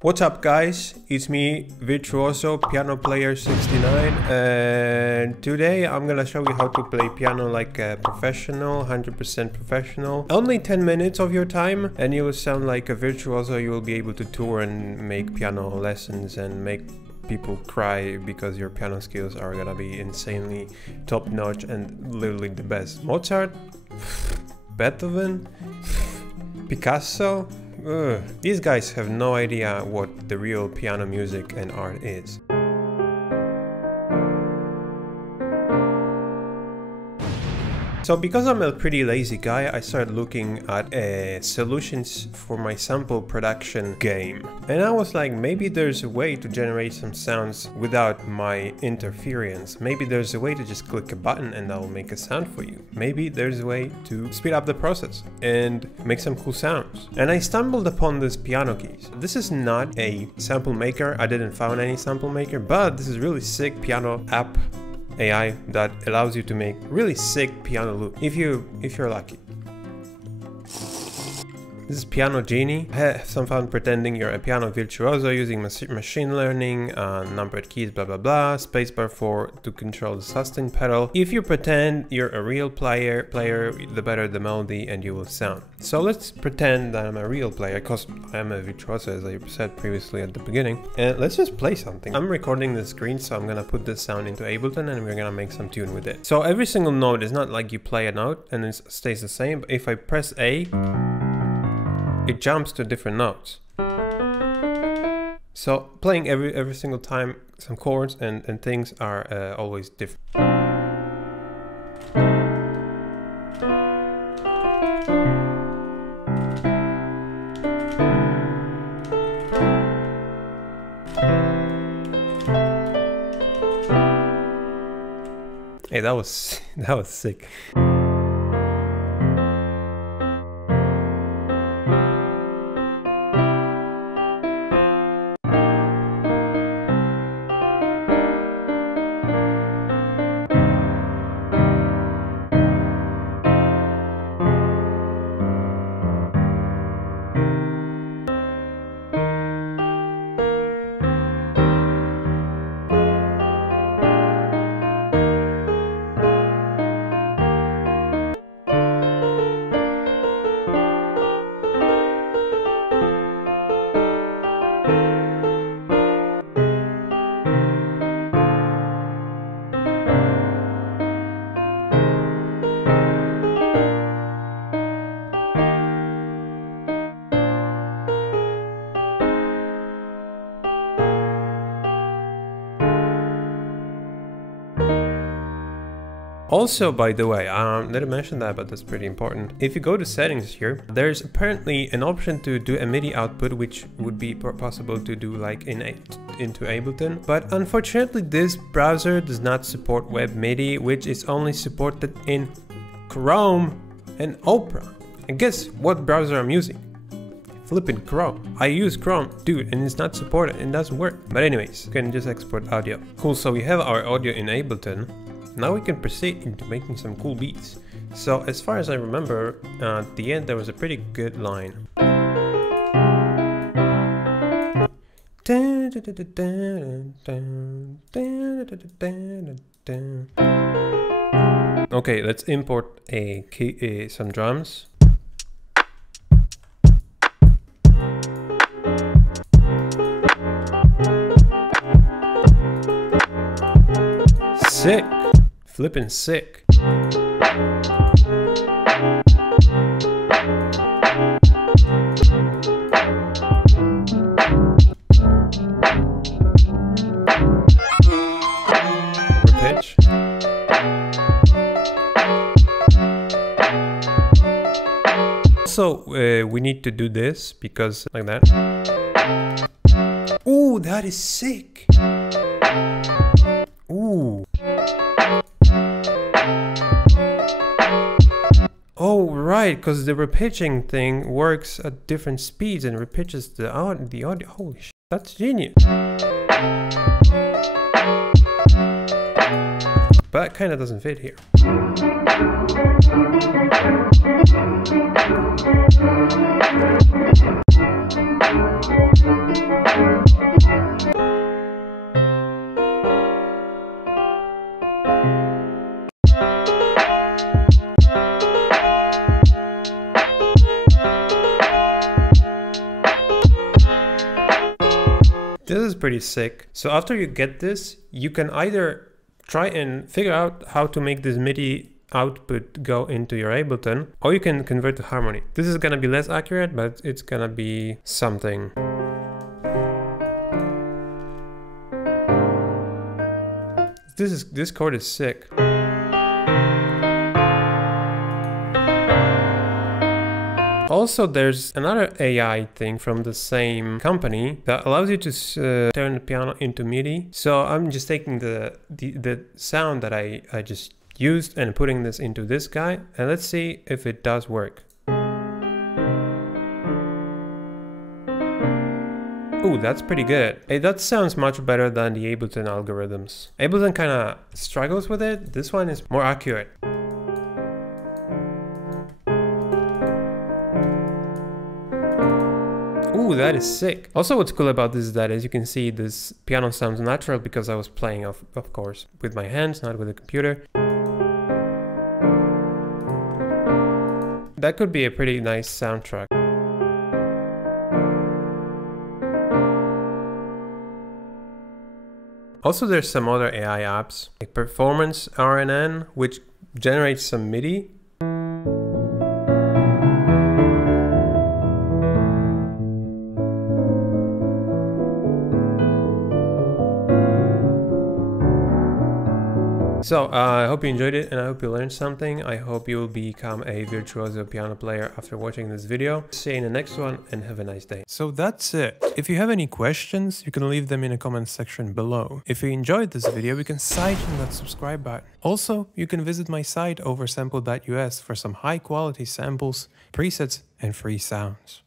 What's up guys, it's me, Virtuoso Piano Player 69, and today I'm gonna show you how to play piano like a professional, 100% professional. Only 10 minutes of your time and you will sound like a virtuoso. You will be able to tour and make piano lessons and make people cry because your piano skills are gonna be insanely top notch and literally the best. Mozart, Beethoven, Picasso. Ugh. These guys have no idea what the real piano music and art is. So because I'm a pretty lazy guy, I started looking at solutions for my sample production game. And I was like, maybe there's a way to generate some sounds without my interference. Maybe there's a way to just click a button and that will make a sound for you. Maybe there's a way to speed up the process and make some cool sounds. And I stumbled upon this Piano keys. This is not a sample maker. I didn't find any sample maker, but this is really sick piano app AI that allows you to make really sick piano loop if you're lucky. This is Piano Genie. I have some fun pretending you're a piano virtuoso using machine learning, numbered keys, blah blah blah, spacebar to control the sustain pedal. If you pretend you're a real player, the better the melody and you will sound. So let's pretend that I'm a real player, because I'm a virtuoso as I said previously at the beginning. And let's just play something. I'm recording the screen, so I'm gonna put this sound into Ableton and we're gonna make some tune with it. So every single note is not like you play a note and it stays the same, but if I press A, it jumps to different notes. So playing every single time some chords and things are always different. Hey, that was sick. Also, by the way, didn't mention that, but that's pretty important. If you go to settings here, there's apparently an option to do a MIDI output, which would be possible to do like into Ableton. But unfortunately, this browser does not support web MIDI, which is only supported in Chrome and Opera. And guess what browser I'm using? Flipping Chrome. I use Chrome, dude, and it's not supported. It doesn't work. But anyways, you can just export audio. Cool. So we have our audio in Ableton. Now we can proceed into making some cool beats. So as far as I remember, at the end there was a pretty good line. Okay, let's import some drums. Sick. Flippin' sick. Pitch. Also, we need to do this because like that. Ooh, that is sick. Ooh. Oh, right, because the repitching thing works at different speeds and repitches the audio. Holy shit, that's genius. But it kind of doesn't fit here. This is pretty sick. So after you get this, you can either try and figure out how to make this MIDI output go into your Ableton, or you can convert to harmony. This is gonna be less accurate, but it's gonna be something. This chord is sick. Also, there's another AI thing from the same company that allows you to turn the piano into MIDI. So I'm just taking the sound that I just used and putting this into this guy, and let's see if it does work. Ooh, that's pretty good. Hey, that sounds much better than the Ableton algorithms. Ableton kind of struggles with it. This one is more accurate. Ooh, that is sick. Also, what's cool about this is that, as you can see, this piano sounds natural because I was playing, of course, with my hands, not with a computer. That could be a pretty nice soundtrack. Also, there's some other AI apps, like Performance RNN, which generates some MIDI. So I hope you enjoyed it, and I hope you learned something. I hope you will become a virtuoso piano player after watching this video. See you in the next one, and have a nice day. So that's it. If you have any questions, you can leave them in the comment section below. If you enjoyed this video, you can side on that subscribe button. Also, you can visit my site oversampled.us for some high quality samples, presets, and free sounds.